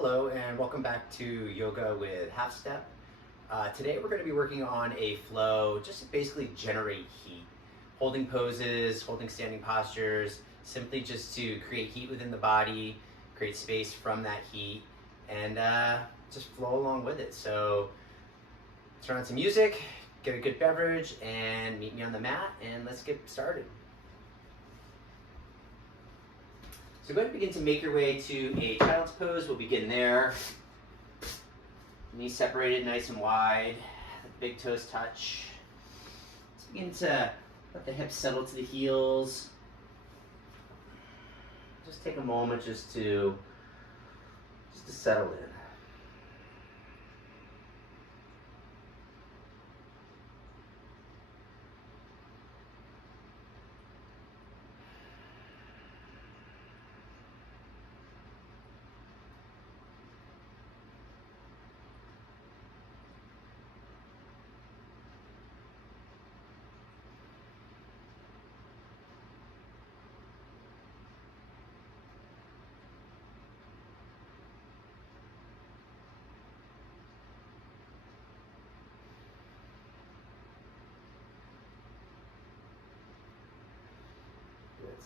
Hello and welcome back to Yoga with Half Step. Today we're going to be working on a flow just to basically generate heat. Holding poses, holding standing postures, simply just to create heat within the body, create space from that heat, and just flow along with it. So turn on some music, get a good beverage, and meet me on the mat, and let's get started. So go ahead and begin to make your way to a child's pose. We'll begin there. Knees separated nice and wide. The big toes touch. Let's begin to let the hips settle to the heels. Just take a moment just to settle in.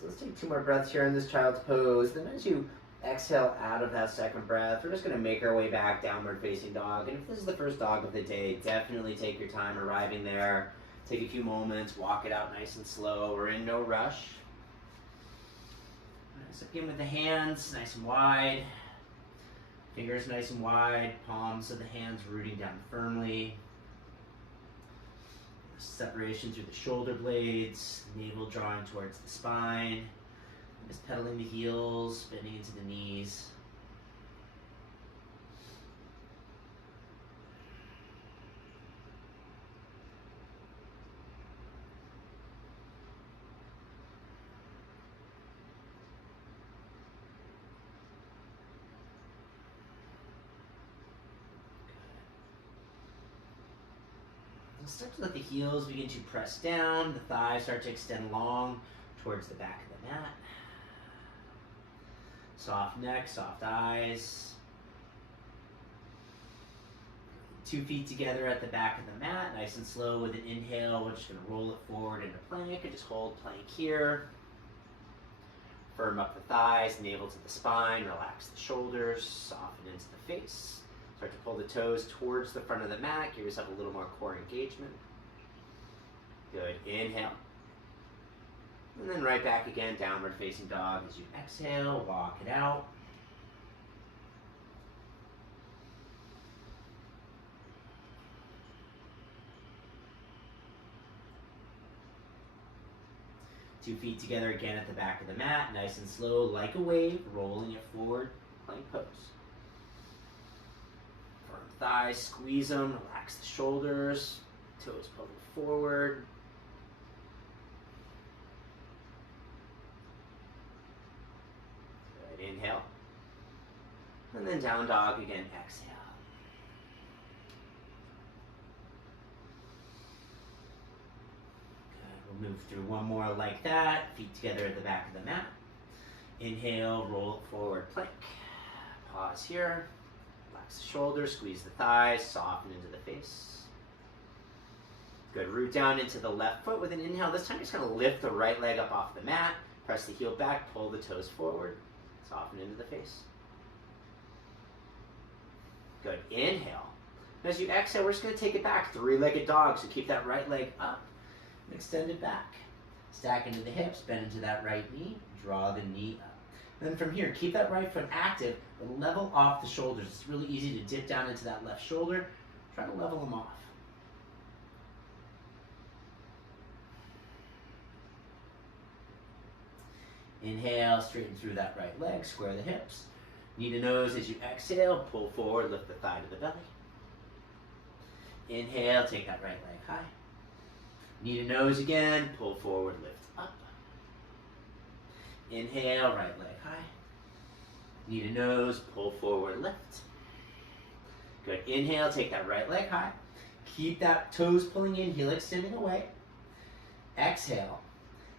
So let's take 2 more breaths here in this child's pose. Then as you exhale out of that second breath, we're just going to make our way back, downward facing dog. And if this is the first dog of the day, definitely take your time arriving there. Take a few moments, walk it out nice and slow. We're in no rush. So begin with the hands nice and wide. Fingers nice and wide. Palms of the hands rooting down firmly. Separation through the shoulder blades, navel drawing towards the spine, just pedaling the heels, bending into the knees. Start to let the heels begin to press down, the thighs start to extend long towards the back of the mat. Soft neck, soft eyes. 2 feet together at the back of the mat, nice and slow with an inhale. We're just going to roll it forward into plank and just hold plank here. Firm up the thighs, navel to the spine, relax the shoulders, soften into the face. Start to pull the toes towards the front of the mat. Give yourself a little more core engagement. Good. Inhale. And then right back again, downward facing dog. As you exhale, walk it out. Two feet together again at the back of the mat. Nice and slow, like a wave, rolling it forward. Plank pose. Thighs, squeeze them, relax the shoulders, toes pulled forward. Good, inhale. And then down dog again, exhale. Good, we'll move through one more like that, feet together at the back of the mat. Inhale, roll it forward, plank. Pause here. Relax the shoulders, squeeze the thighs, soften into the face. Good, root down into the left foot with an inhale. This time you're just going to lift the right leg up off the mat, press the heel back, pull the toes forward, soften into the face. Good, inhale. And as you exhale, we're just going to take it back, 3-legged dog. So keep that right leg up and extend it back. Stack into the hips, bend into that right knee, draw the knee up. Then from here, keep that right foot active, but level off the shoulders. It's really easy to dip down into that left shoulder. Try to level them off. Inhale, straighten through that right leg, square the hips. Knee to nose as you exhale, pull forward, lift the thigh to the belly. Inhale, take that right leg high. Knee to nose again, pull forward, lift up. Inhale, right leg high. Knee to nose, pull forward, lift. Good. Inhale, take that right leg high. Keep that toes pulling in, heel extending away. Exhale.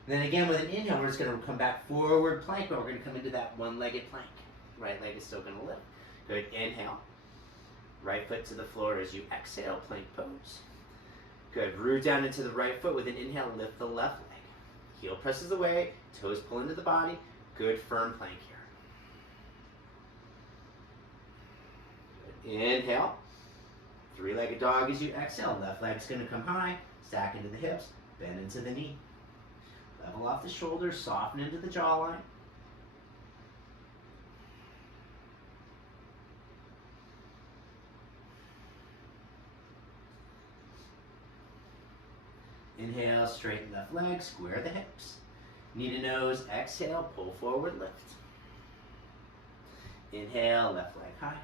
And then again with an inhale, we're just going to come back forward plank, but we're going to come into that one-legged plank. Right leg is still going to lift. Good, inhale. Right foot to the floor as you exhale, plank pose. Good, root down into the right foot with an inhale, lift the left leg. Heel presses away, toes pull into the body. Good, firm plank here. Good, inhale. Three-legged dog as you exhale. Left leg's gonna come high, stack into the hips, bend into the knee. Level off the shoulders, soften into the jawline. Inhale, straighten left leg, square the hips. Knee to nose, exhale, pull forward, lift. Inhale, left leg high.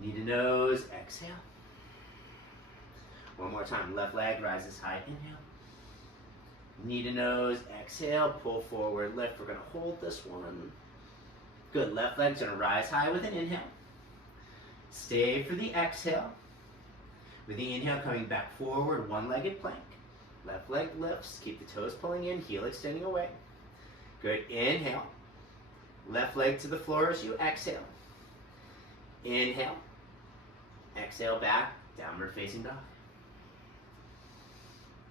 Knee to nose, exhale. One more time, left leg rises high, inhale. Knee to nose, exhale, pull forward, lift. We're gonna hold this one. Good, left leg's gonna rise high with an inhale. Stay for the exhale. With the inhale, coming back forward, one-legged plank. Left leg lifts, keep the toes pulling in, heel extending away. Good, inhale. Left leg to the floor as you exhale. Inhale. Exhale back, downward facing dog.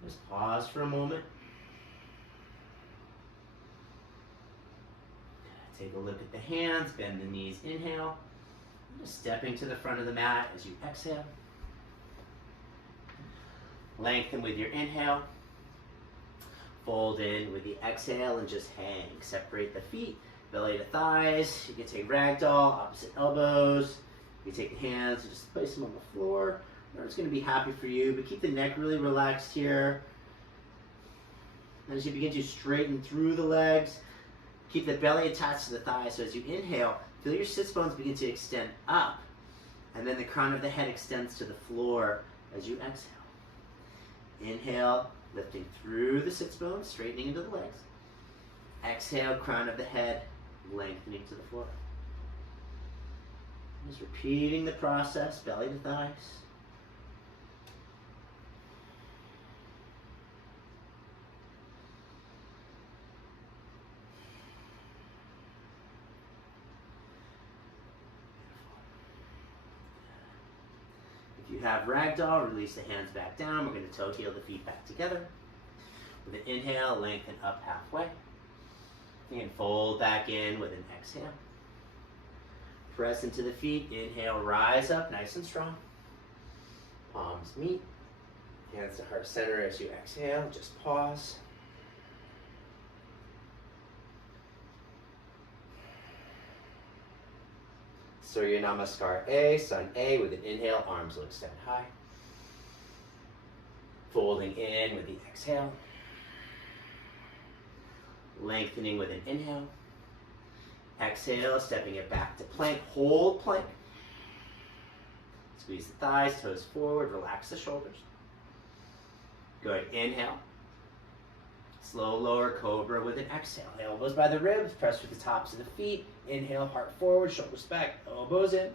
Just pause for a moment. Take a look at the hands, bend the knees, inhale. Just stepping to the front of the mat as you exhale. Lengthen with your inhale. Fold in with the exhale and just hang. Separate the feet, belly to thighs. You can take ragdoll, opposite elbows. You can take the hands and just place them on the floor. It's going to be happy for you, but keep the neck really relaxed here. And as you begin to straighten through the legs, keep the belly attached to the thighs. So as you inhale, feel your sits bones begin to extend up. And then the crown of the head extends to the floor as you exhale. Inhale, lifting through the sits bones, straightening into the legs. Exhale, crown of the head, lengthening to the floor. Just repeating the process, belly to thighs. If you have ragdoll, release the hands back down. We're going to toe heel the feet back together. With an inhale, lengthen up halfway. And fold back in with an exhale. Press into the feet. Inhale, rise up nice and strong. Palms meet. Hands to heart center as you exhale. Just pause. Surya Namaskar A, Sun A with an inhale, arms will extend high. Folding in with the exhale. Lengthening with an inhale. Exhale, stepping it back to plank. Hold plank. Squeeze the thighs, toes forward, relax the shoulders. Good, inhale. Slow lower cobra with an exhale. Elbows by the ribs, press with the tops of the feet. Inhale, heart forward, shoulders back, elbows in.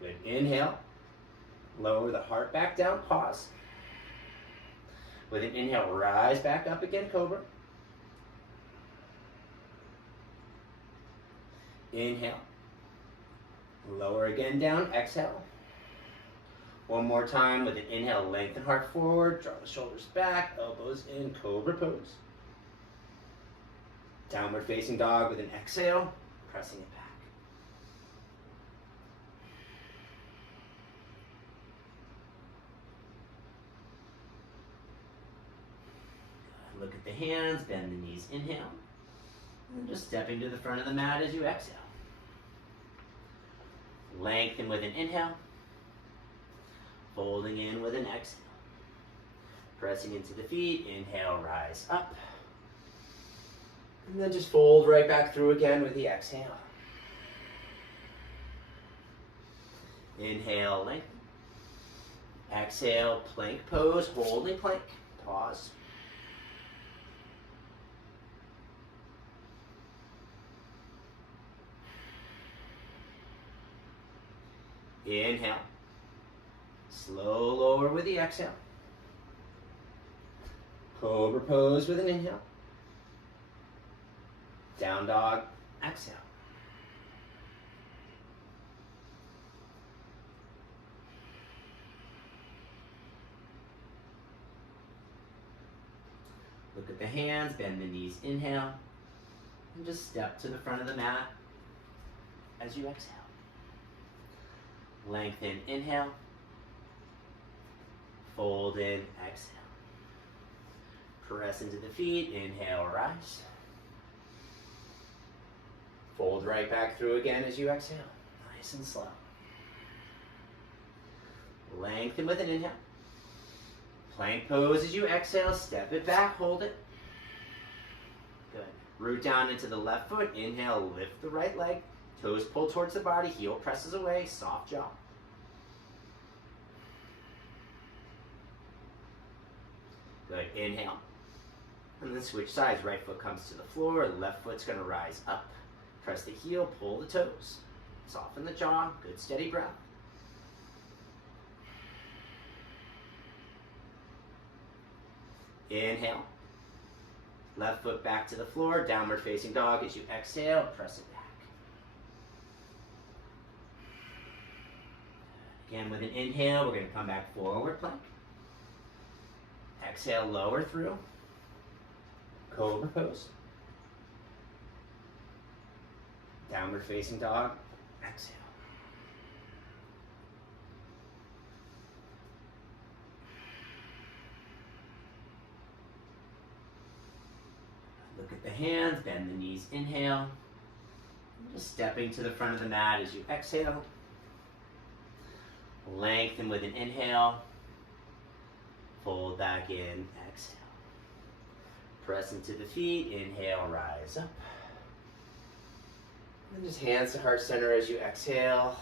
Good, inhale. Lower the heart back down, pause. With an inhale, rise back up again, cobra. Inhale. Lower again down, exhale. One more time with an inhale, lengthen heart forward, draw the shoulders back, elbows in, cobra pose. Downward facing dog with an exhale, pressing it back. Look at the hands, bend the knees, inhale. And just stepping to the front of the mat as you exhale. Lengthen with an inhale. Folding in with an exhale. Pressing into the feet, inhale, rise up. And then just fold right back through again with the exhale. Inhale, lengthen. Exhale, plank pose, holding plank. Pause. Inhale. Slow lower with the exhale. Cobra pose with an inhale. Down dog, exhale. Look at the hands, bend the knees, inhale. And just step to the front of the mat as you exhale. Lengthen, inhale. Fold in, exhale. Press into the feet, inhale, rise. Fold right back through again as you exhale. Nice and slow. Lengthen with an inhale. Plank pose as you exhale, step it back, hold it. Good. Root down into the left foot, inhale, lift the right leg. Toes pull towards the body, heel presses away, soft jaw. Good, inhale. And then switch sides, right foot comes to the floor, left foot's gonna rise up. Press the heel, pull the toes. Soften the jaw, good steady breath. Inhale. Left foot back to the floor, downward facing dog. As you exhale, press it back. Again, with an inhale, we're going to come back forward plank. Exhale, lower through. Cobra pose. Downward facing dog. Exhale. Look at the hands, bend the knees, inhale. Just stepping to the front of the mat as you exhale. Lengthen with an inhale. Fold back in, exhale. Press into the feet, inhale, rise up. And just hands to heart center as you exhale.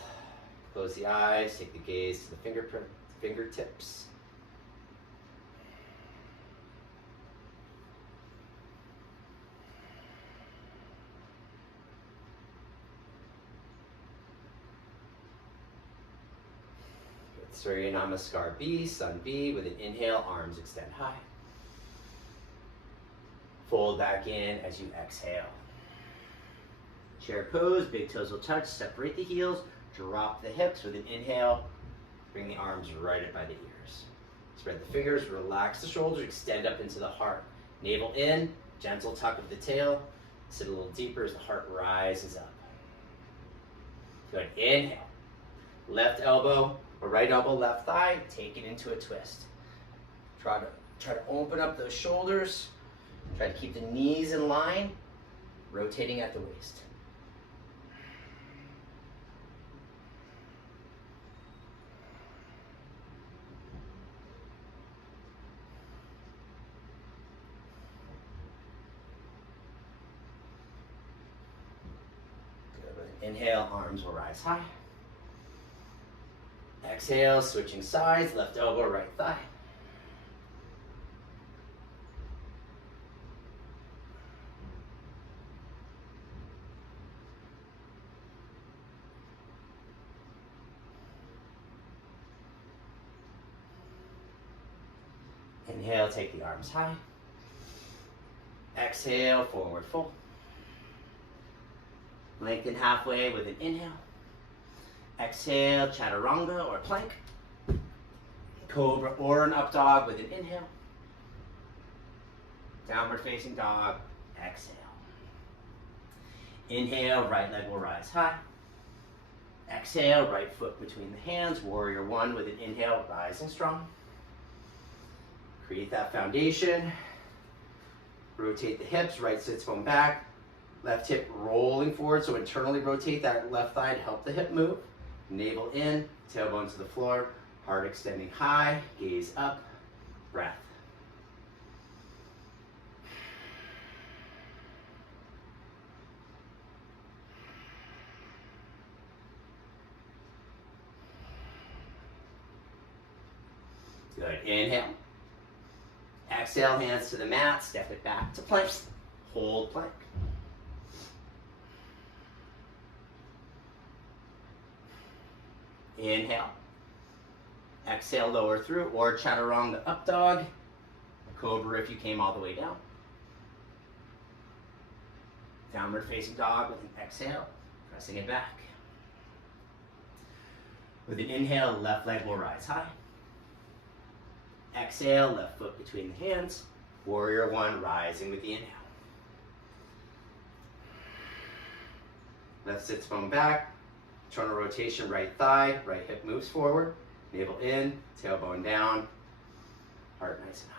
Close the eyes, take the gaze to the fingertips. Surya Namaskar B, Sun B, with an inhale, arms extend high. Fold back in as you exhale. Chair pose, big toes will touch, separate the heels, drop the hips with an inhale, bring the arms right up by the ears. Spread the fingers, relax the shoulders, extend up into the heart. Navel in, gentle tuck of the tail, sit a little deeper as the heart rises up. Good, inhale. Left elbow, or right elbow, left thigh, take it into a twist. Try to open up those shoulders. Try to keep the knees in line, rotating at the waist. Good. Inhale, arms will rise high. Exhale, switching sides, left elbow, right thigh. Inhale, take the arms high. Exhale, forward fold. Lengthen halfway with an inhale. Exhale, chaturanga or plank. Cobra or an up dog with an inhale. Downward facing dog, exhale. Inhale, right leg will rise high. Exhale, right foot between the hands, warrior one with an inhale, rising strong. Create that foundation. Rotate the hips, right sits bone back. Left hip rolling forward, so internally rotate that left thigh to help the hip move. Navel in, tailbone to the floor, heart extending high, gaze up, breath. Good, inhale. Exhale, hands to the mat, step it back to plank, hold plank. Inhale. Exhale, lower through, or chaturanga up dog. Cobra if you came all the way down. Downward facing dog with an exhale, pressing it back. With an inhale, left leg will rise high. Exhale, left foot between the hands. Warrior one, rising with the inhale. Left sits bone back. Internal rotation, right thigh, right hip moves forward. Navel in, tailbone down. Heart nice and high.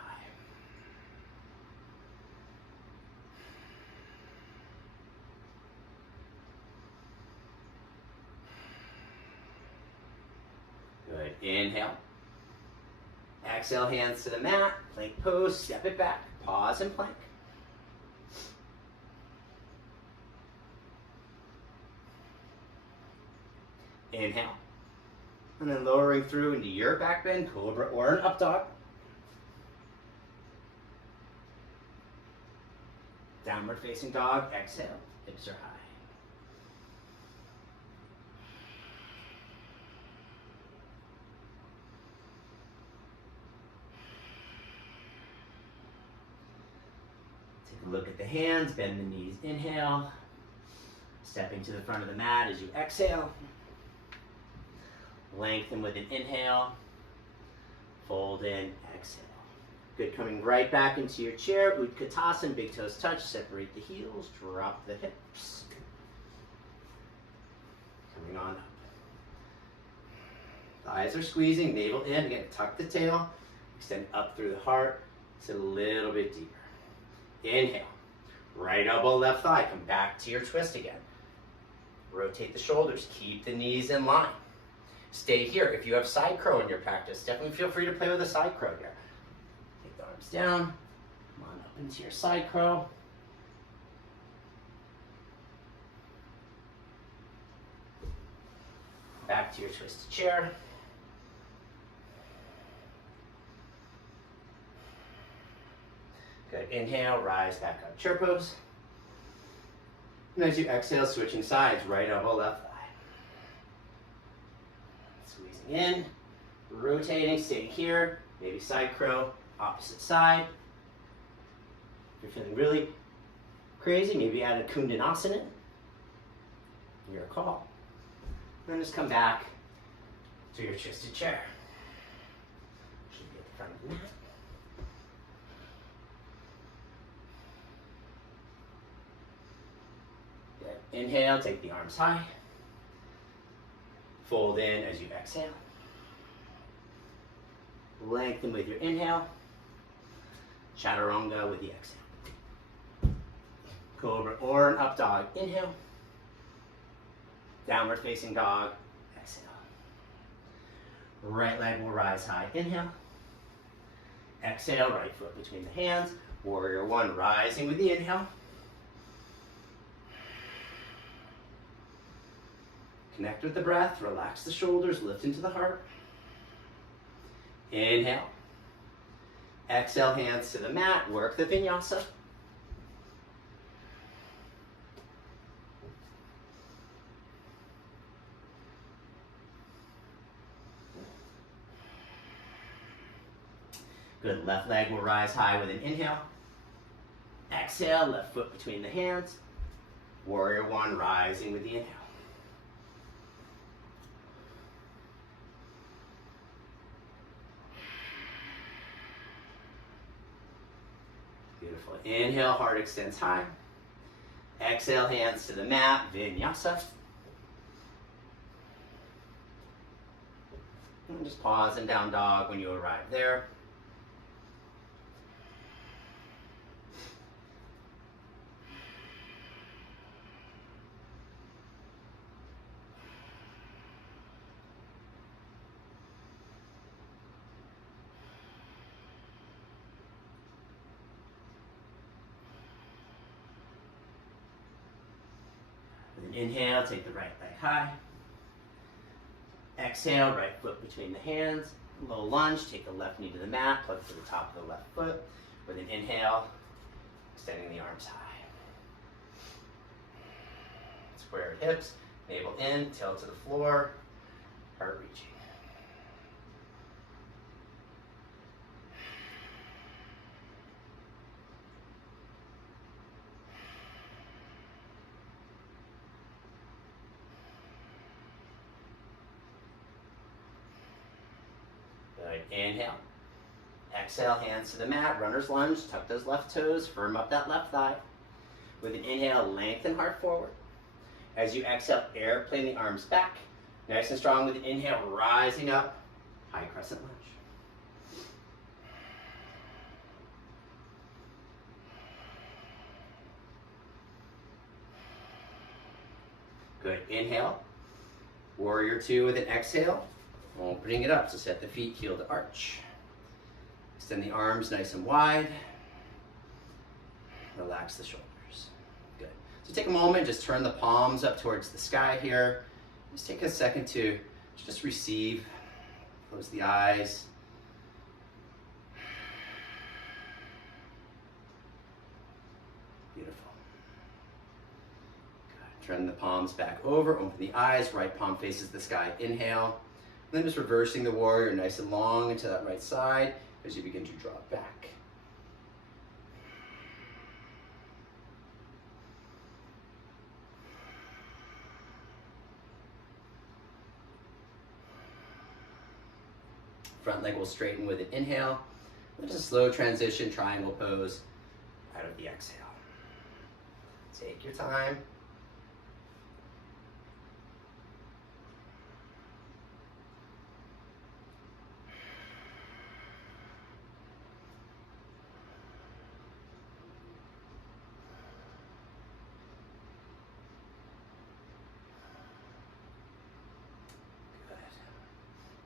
Good. Inhale. Exhale, hands to the mat. Plank pose, step it back. Pause and plank. Inhale. And then lowering through into your back bend, cobra or an up dog. Downward facing dog, exhale, hips are high. Take a look at the hands, bend the knees, inhale. Stepping to the front of the mat as you exhale. Lengthen with an inhale. Fold in, exhale. Good, coming right back into your chair. Utkatasana, big toes touch, separate the heels, drop the hips. Coming on up. Thighs are squeezing, navel in, again, tuck the tail, extend up through the heart, sit a little bit deeper. Inhale, right elbow, left thigh, come back to your twist again. Rotate the shoulders, keep the knees in line. Stay here. If you have side crow in your practice, definitely feel free to play with a side crow here. Take the arms down, come on up into your side crow. Back to your twisted chair. Good, inhale, rise back up, chair pose. And as you exhale, switching sides, right elbow, left thigh. Squeezing in, rotating, staying here, maybe side crow, opposite side. If you're feeling really crazy, maybe add a Kundalini. Your call. And then just come back to your twisted chair. Should be at the front of the mat. Good. Inhale, take the arms high. Fold in as you exhale. Lengthen with your inhale. Chaturanga with the exhale. Cobra or an up dog. Inhale. Downward facing dog. Exhale. Right leg will rise high. Inhale. Exhale, right foot between the hands. Warrior one, rising with the inhale. Connect with the breath, relax the shoulders, lift into the heart. Inhale. Exhale, hands to the mat, work the vinyasa. Good, left leg will rise high with an inhale. Exhale, left foot between the hands. Warrior one, rising with the inhale. Beautiful. Inhale, heart extends high. Exhale, hands to the mat, vinyasa. And just pause in down dog when you arrive there. Inhale, take the right leg high. Exhale, right foot between the hands. Low lunge, take the left knee to the mat, plug to the top of the left foot. With an inhale, extending the arms high. Squared hips, navel in, tail to the floor, heart reaching. inhale. Exhale, hands to the mat, runner's lunge, tuck those left toes, firm up that left thigh. With an inhale, lengthen heart forward. As you exhale, airplane the arms back. Nice and strong with an inhale, rising up, high crescent lunge. Good, inhale. Warrior two with an exhale. Opening it up, so set the feet heel to arch. Extend the arms nice and wide. Relax the shoulders. Good. So take a moment, just turn the palms up towards the sky here. Just take a second to just receive. Close the eyes. Beautiful. Good. Turn the palms back over, open the eyes, right palm faces the sky. Inhale. And then just reversing the warrior nice and long into that right side as you begin to draw it back. Front leg will straighten with an inhale. Then just a slow transition, triangle pose out of the exhale. Take your time.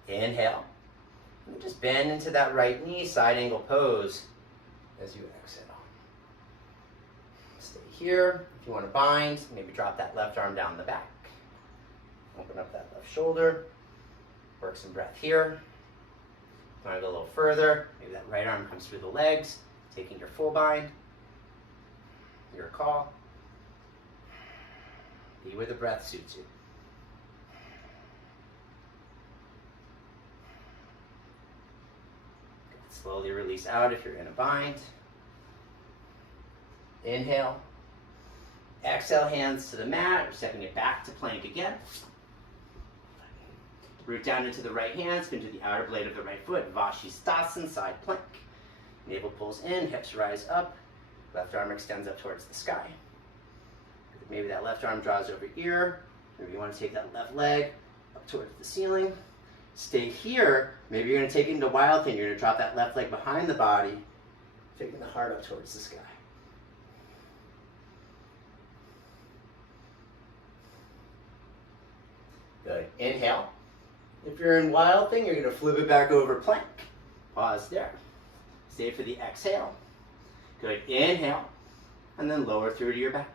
Inhale. And just bend into that right knee, side angle pose as you exhale. Stay here. If you want to bind, maybe drop that left arm down the back. Open up that left shoulder. Work some breath here. If you want to go a little further, maybe that right arm comes through the legs, taking your full bind. Your call. Be where the breath suits you. Slowly release out if you're in a bind. Inhale. Exhale, hands to the mat, or stepping it back to plank again. Root down into the right hand, spin to the outer blade of the right foot. Vashisthasana, side plank. Navel pulls in, hips rise up. Left arm extends up towards the sky. Maybe that left arm draws over ear. Maybe you want to take that left leg up towards the ceiling. Stay here. Maybe you're going to take it into wild thing. You're going to drop that left leg behind the body, taking the heart up towards the sky. Good. Inhale. If you're in wild thing, you're going to flip it back over plank. Pause there. Stay for the exhale. Good. Inhale. And then lower through to your back bend.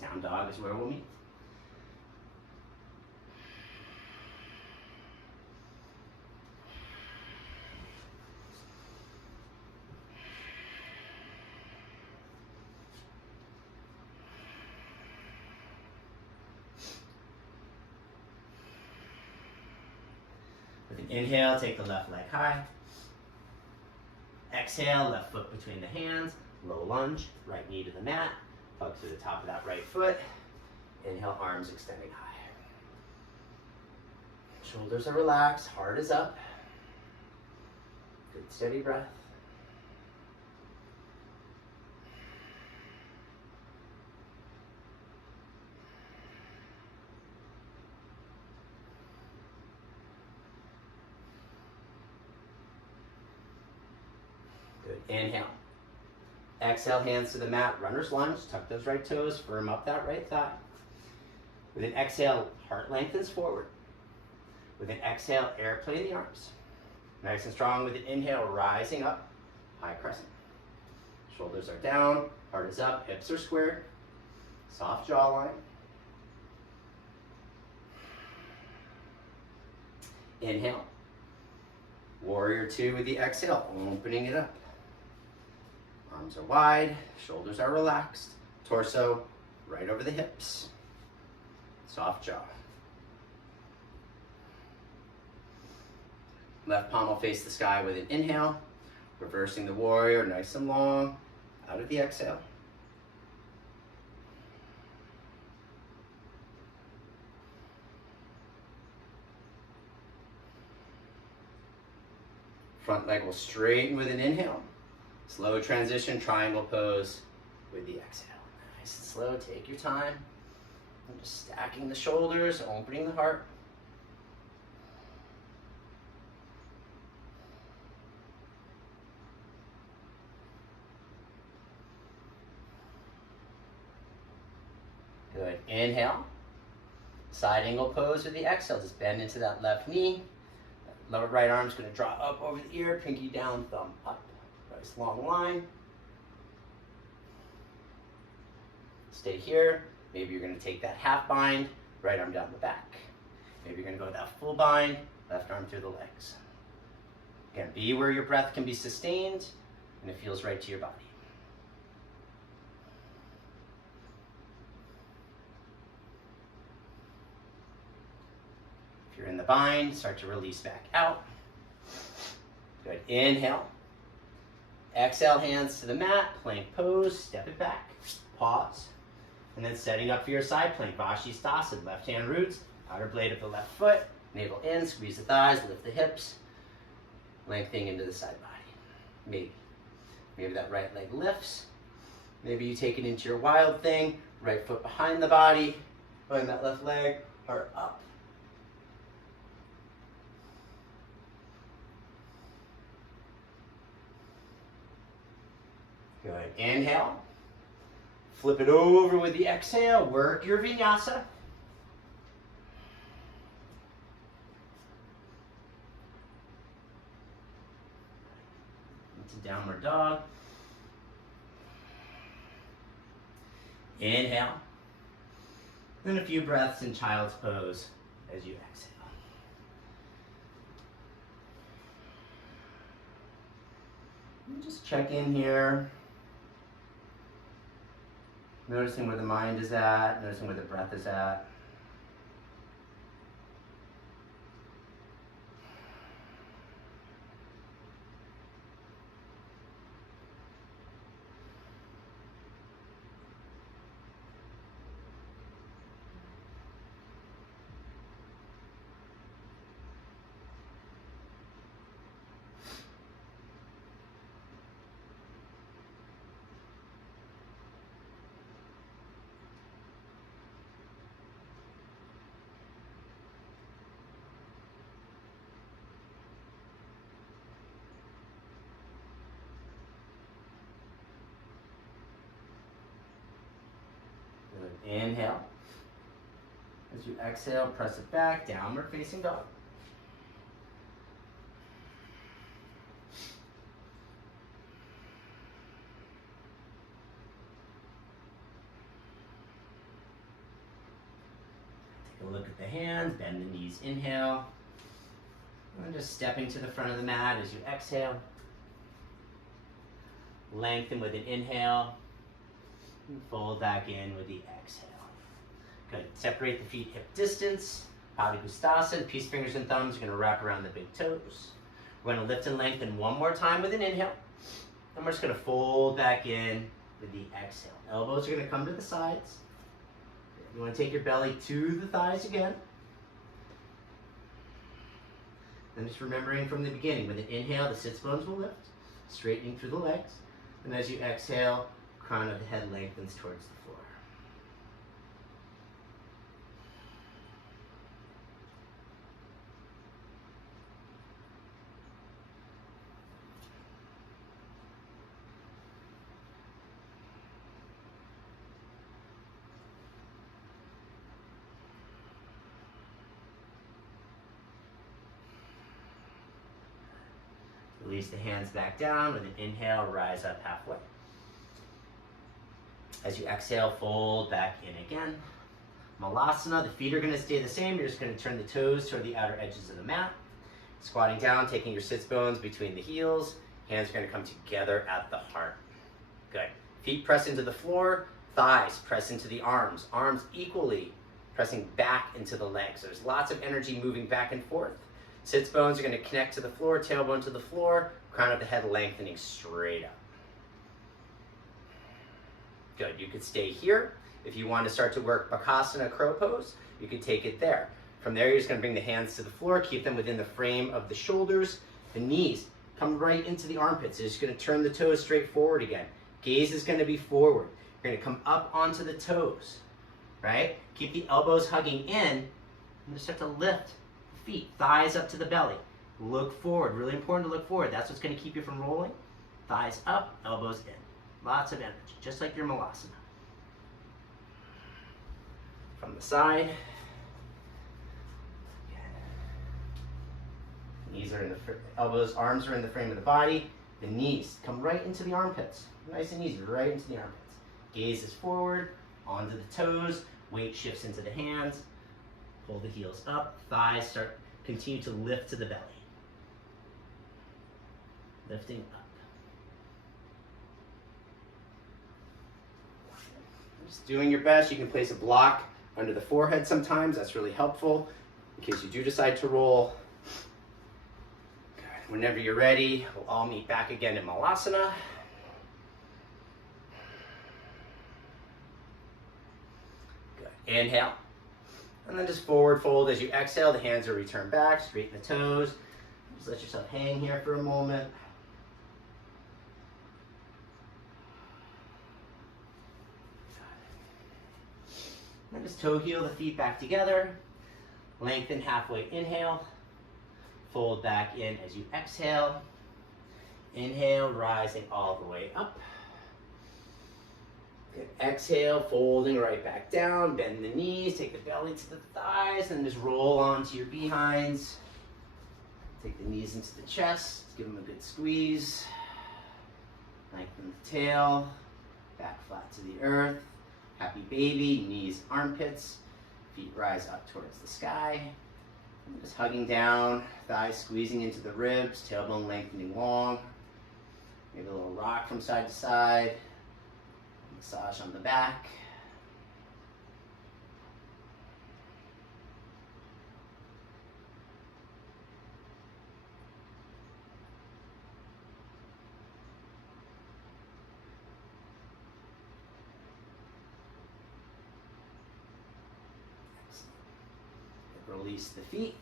Down dog is where we'll meet. With an inhale, take the left leg high. Exhale, left foot between the hands. Low lunge, right knee to the mat. Hug to the top of that right foot. Inhale, arms extending high. Shoulders are relaxed, heart is up. Good steady breath. Good, inhale. Exhale, hands to the mat, runner's lunge. Tuck those right toes, firm up that right thigh. With an exhale, heart lengthens forward. With an exhale, airplane the arms. Nice and strong with an inhale, rising up, high crescent. Shoulders are down, heart is up, hips are squared. Soft jawline. Inhale. Warrior two with the exhale, opening it up. Arms are wide, shoulders are relaxed, torso right over the hips. Soft jaw. Left palm will face the sky with an inhale, reversing the warrior nice and long, out of the exhale. Front leg will straighten with an inhale. Slow transition, triangle pose with the exhale. Nice and slow, take your time. I'm just stacking the shoulders, opening the heart. Good, inhale. Side angle pose with the exhale, just bend into that left knee. Lower right arm's gonna draw up over the ear, pinky down, thumb up. Nice long line. Stay here. Maybe you're gonna take that half bind, right arm down the back. Maybe you're gonna go with that full bind, left arm through the legs. Again, be where your breath can be sustained and it feels right to your body. If you're in the bind, start to release back out. Good, inhale. Exhale, hands to the mat, plank pose, step it back, pause. And then setting up for your side plank, Vashisthasana, left hand roots, outer blade of the left foot, navel in, squeeze the thighs, lift the hips, lengthening into the side body. Maybe that right leg lifts. Maybe you take it into your wild thing, right foot behind the body, behind that left leg, heart up. Good, inhale. Flip it over with the exhale, work your vinyasa. Into downward dog. Inhale. Then a few breaths in child's pose as you exhale. And just check in here. Noticing where the mind is at, noticing where the breath is at. Good. Inhale. As you exhale, press it back, downward facing dog. Take a look at the hands, bend the knees, inhale. And just stepping to the front of the mat as you exhale. Lengthen with an inhale. And fold back in with the exhale. Good. Separate the feet hip distance. Padangusthasana. Peace fingers and thumbs are going to wrap around the big toes. We're going to lift and lengthen one more time with an inhale. And we're just going to fold back in with the exhale. Elbows are going to come to the sides. You want to take your belly to the thighs again. And just remembering from the beginning, with an inhale, the sits bones will lift, straightening through the legs. And as you exhale, crown of the head lengthens towards the floor. Release the hands back down with an inhale, rise up halfway. As you exhale, fold back in again. Malasana, the feet are going to stay the same. You're just going to turn the toes toward the outer edges of the mat. Squatting down, taking your sits bones between the heels. Hands are going to come together at the heart. Good. Feet press into the floor. Thighs press into the arms. Arms equally pressing back into the legs. There's lots of energy moving back and forth. Sits bones are going to connect to the floor, tailbone to the floor, crown of the head lengthening straight up. Good. You could stay here. If you want to start to work Bakasana crow pose, you could take it there. From there, you're just going to bring the hands to the floor, keep them within the frame of the shoulders. The knees come right into the armpits. So you're just going to turn the toes straight forward again. Gaze is going to be forward. You're going to come up onto the toes, right? Keep the elbows hugging in. And just start to lift the feet, thighs up to the belly. Look forward. Really important to look forward. That's what's going to keep you from rolling. Thighs up, elbows in. Lots of energy, just like your malasana. From the side. Knees are in the elbows, arms are in the frame of the body. The knees come right into the armpits. Nice and easy, right into the armpits. Gaze is forward, onto the toes. Weight shifts into the hands. Pull the heels up. Thighs continue to lift to the belly. Lifting up. Just doing your best. You can place a block under the forehead sometimes. That's really helpful in case you do decide to roll. Whenever you're ready, we'll all meet back again in Malasana. Good. Inhale. And then just forward fold as you exhale. The hands are returned back. Straighten the toes. Just let yourself hang here for a moment. And just toe heel the feet back together. Lengthen halfway inhale. Fold back in as you exhale. Inhale, rising all the way up. Good. Exhale, folding right back down. Bend the knees, take the belly to the thighs, and just roll onto your behinds. Take the knees into the chest, give them a good squeeze. Lengthen the tail, back flat to the earth. Happy baby, knees, armpits. Feet rise up towards the sky. Just hugging down, thighs squeezing into the ribs, tailbone lengthening long. Maybe a little rock from side to side. Massage on the back. Release the feet.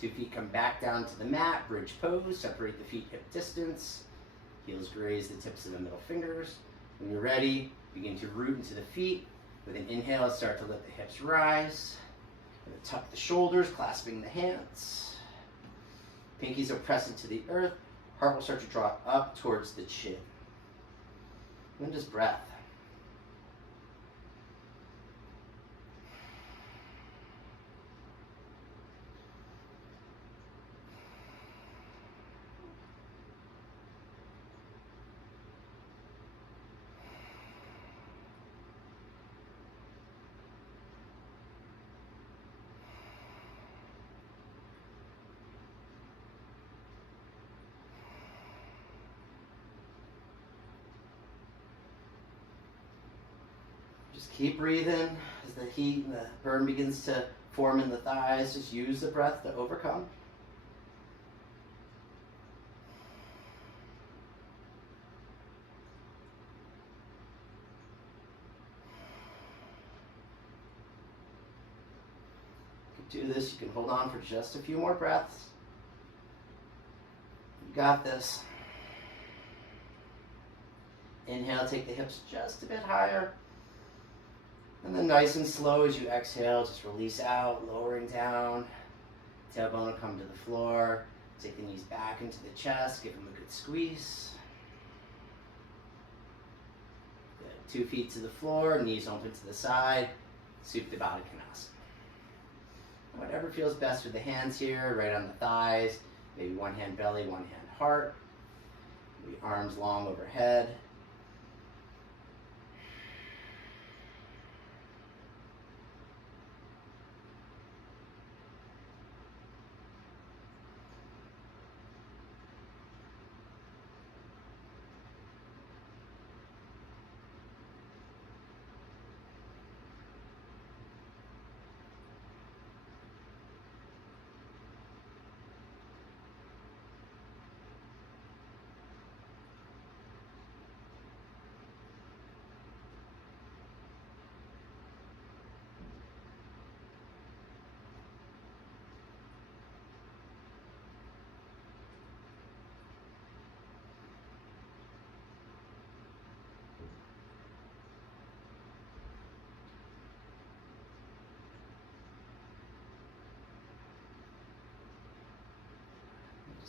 2 feet come back down to the mat, bridge pose, separate the feet hip distance. Heels graze the tips of the middle fingers. When you're ready, begin to root into the feet. With an inhale, start to let the hips rise. Tuck the shoulders, clasping the hands. Pinkies are pressed into the earth. Heart will start to draw up towards the chin. And then just breath. Just keep breathing as the heat and the burn begins to form in the thighs. Just use the breath to overcome. You can do this. You can hold on for just a few more breaths. You got this. Inhale, take the hips just a bit higher. And then nice and slow as you exhale, just release out, lowering down. Tailbone will come to the floor. Take the knees back into the chest, give them a good squeeze. Good. 2 feet to the floor, knees open to the side. Supta Baddha Konasana. Whatever feels best with the hands here, right on the thighs. Maybe one hand belly, one hand heart. Maybe arms long overhead.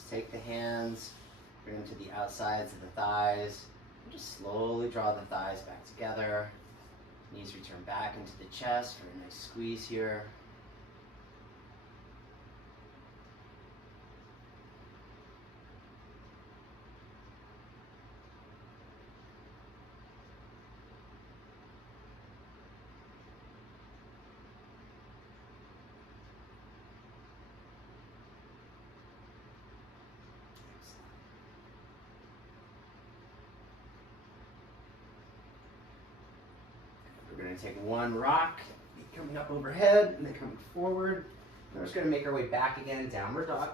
take the hands, bring them to the outsides of the thighs, and just slowly draw the thighs back together. Knees return back into the chest for a nice squeeze here. We're going to take one rock, coming up overhead, and then coming forward. And we're just going to make our way back again, downward dog.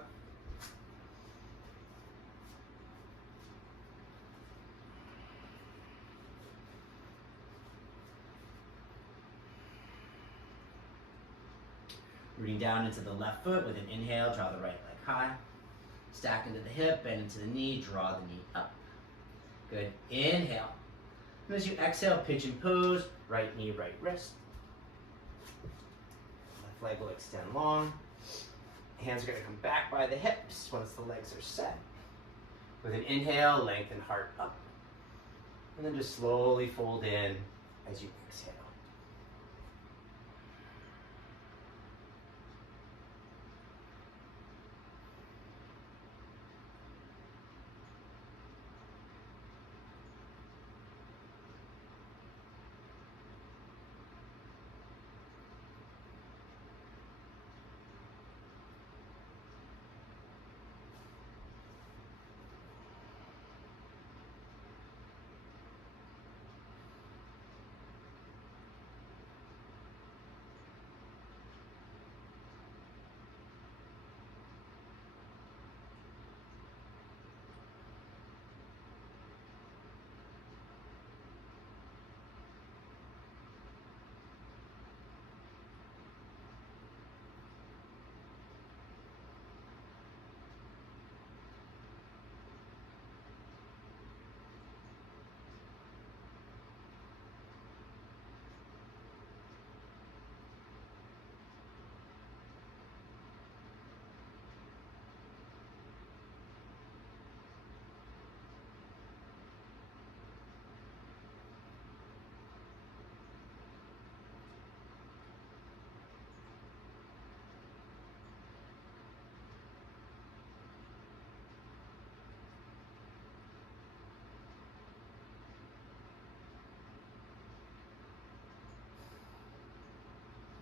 Rooting down into the left foot with an inhale, draw the right leg high. Stack into the hip, bend into the knee, draw the knee up. Good, inhale. And as you exhale, pigeon pose, right knee, right wrist. Left leg will extend long. Hands are going to come back by the hips once the legs are set. With an inhale, lengthen heart up. And then just slowly fold in as you exhale.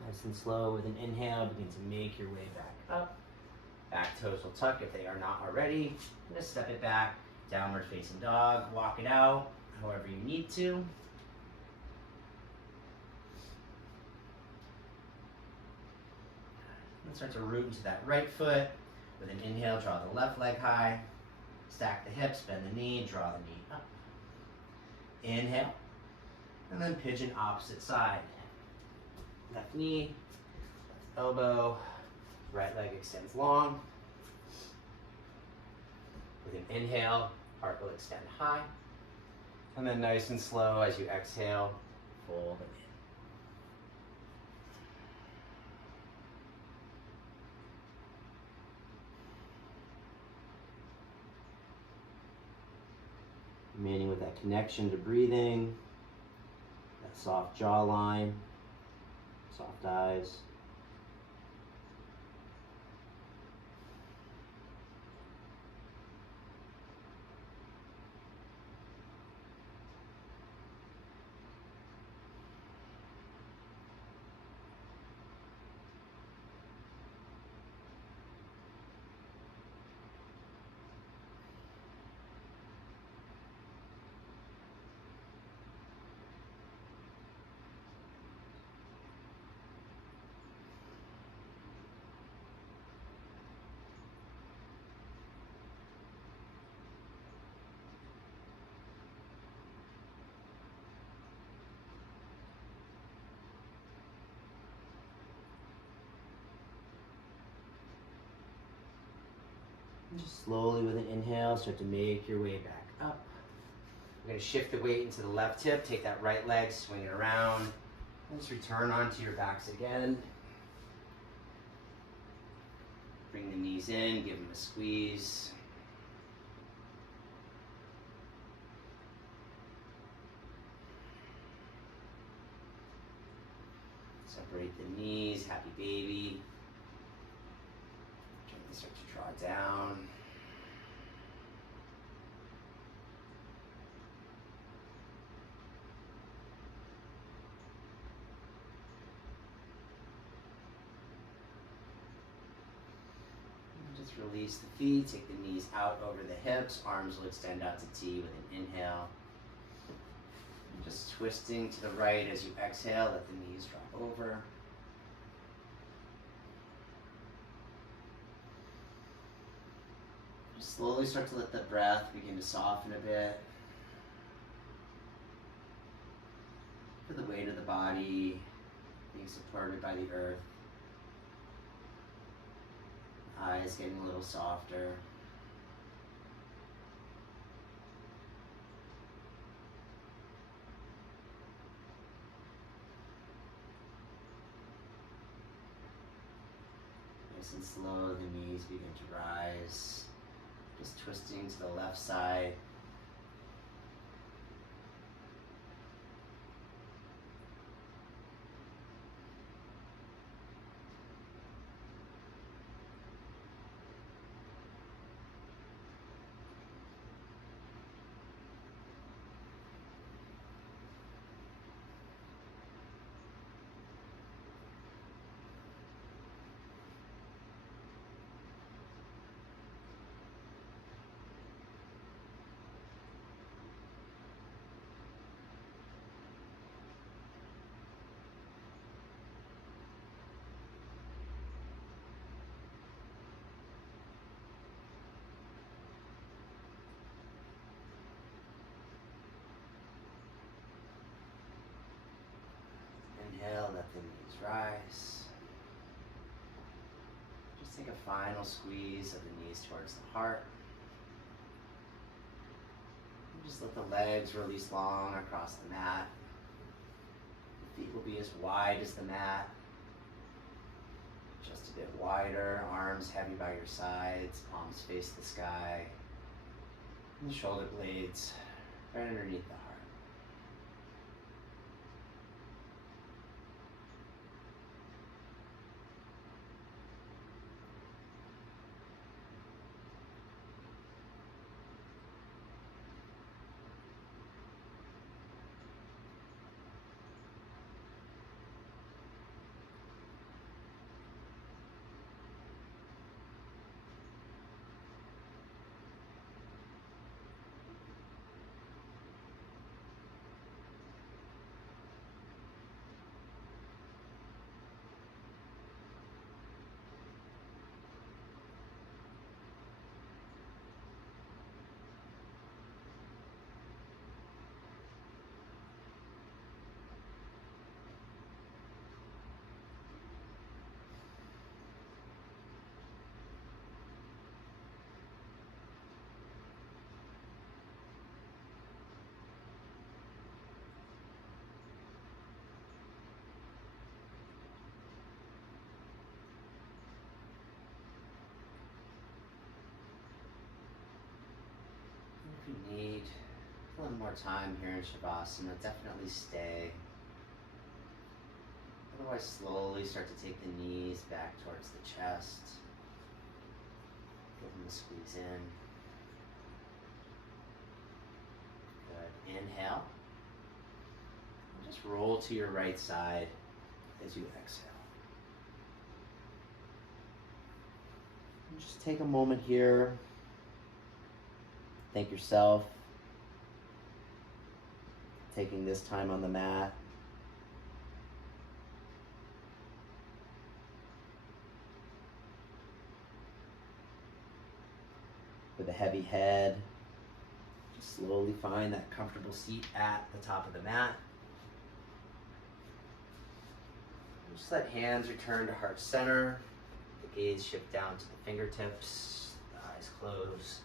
Nice and slow with an inhale, begin to make your way back up. Back toes will tuck if they are not already. And just step it back, downward facing dog, walk it out however you need to. And start to root into that right foot. With an inhale, draw the left leg high. Stack the hips, bend the knee, draw the knee up. Inhale. And then pigeon opposite side. Left knee, left elbow, right leg extends long. With an inhale, heart will extend high. And then nice and slow as you exhale, fold in. Remaining with that connection to breathing, that soft jawline, soft eyes. And just slowly with an inhale, start to make your way back up. We're going to shift the weight into the left hip, take that right leg, swing it around, and just return onto your backs again. Bring the knees in, give them a squeeze. Separate the knees, happy baby. Gently start to draw down. And just release the feet, take the knees out over the hips, arms will extend out to T with an inhale. And just twisting to the right as you exhale, let the knees drop over. Just slowly start to let the breath begin to soften a bit. Feel the weight of the body being supported by the earth. Eyes getting a little softer. Nice and slow, the knees begin to rise. Just twisting to the left side. Inhale, let the knees rise. Just take a final squeeze of the knees towards the heart. And just let the legs release long across the mat. The feet will be as wide as the mat. Just a bit wider, arms heavy by your sides, palms face the sky. And the shoulder blades right underneath the heart. If you need a little more time here in Shavasana, definitely stay. Otherwise, slowly start to take the knees back towards the chest. Give them a squeeze in. Good. Inhale. And just roll to your right side as you exhale. And just take a moment here. Thank yourself. Taking this time on the mat. With a heavy head, just slowly find that comfortable seat at the top of the mat. Just let hands return to heart center. The gaze shift down to the fingertips, the eyes close.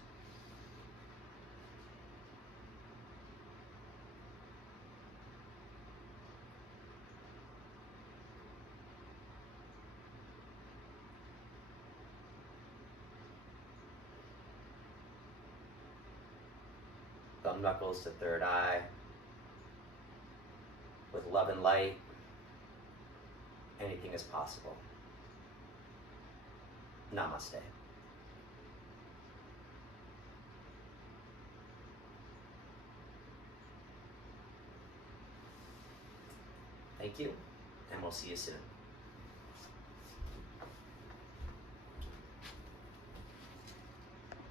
Thumb knuckles to third eye. With love and light, anything is possible. Namaste. Thank you, and we'll see you soon.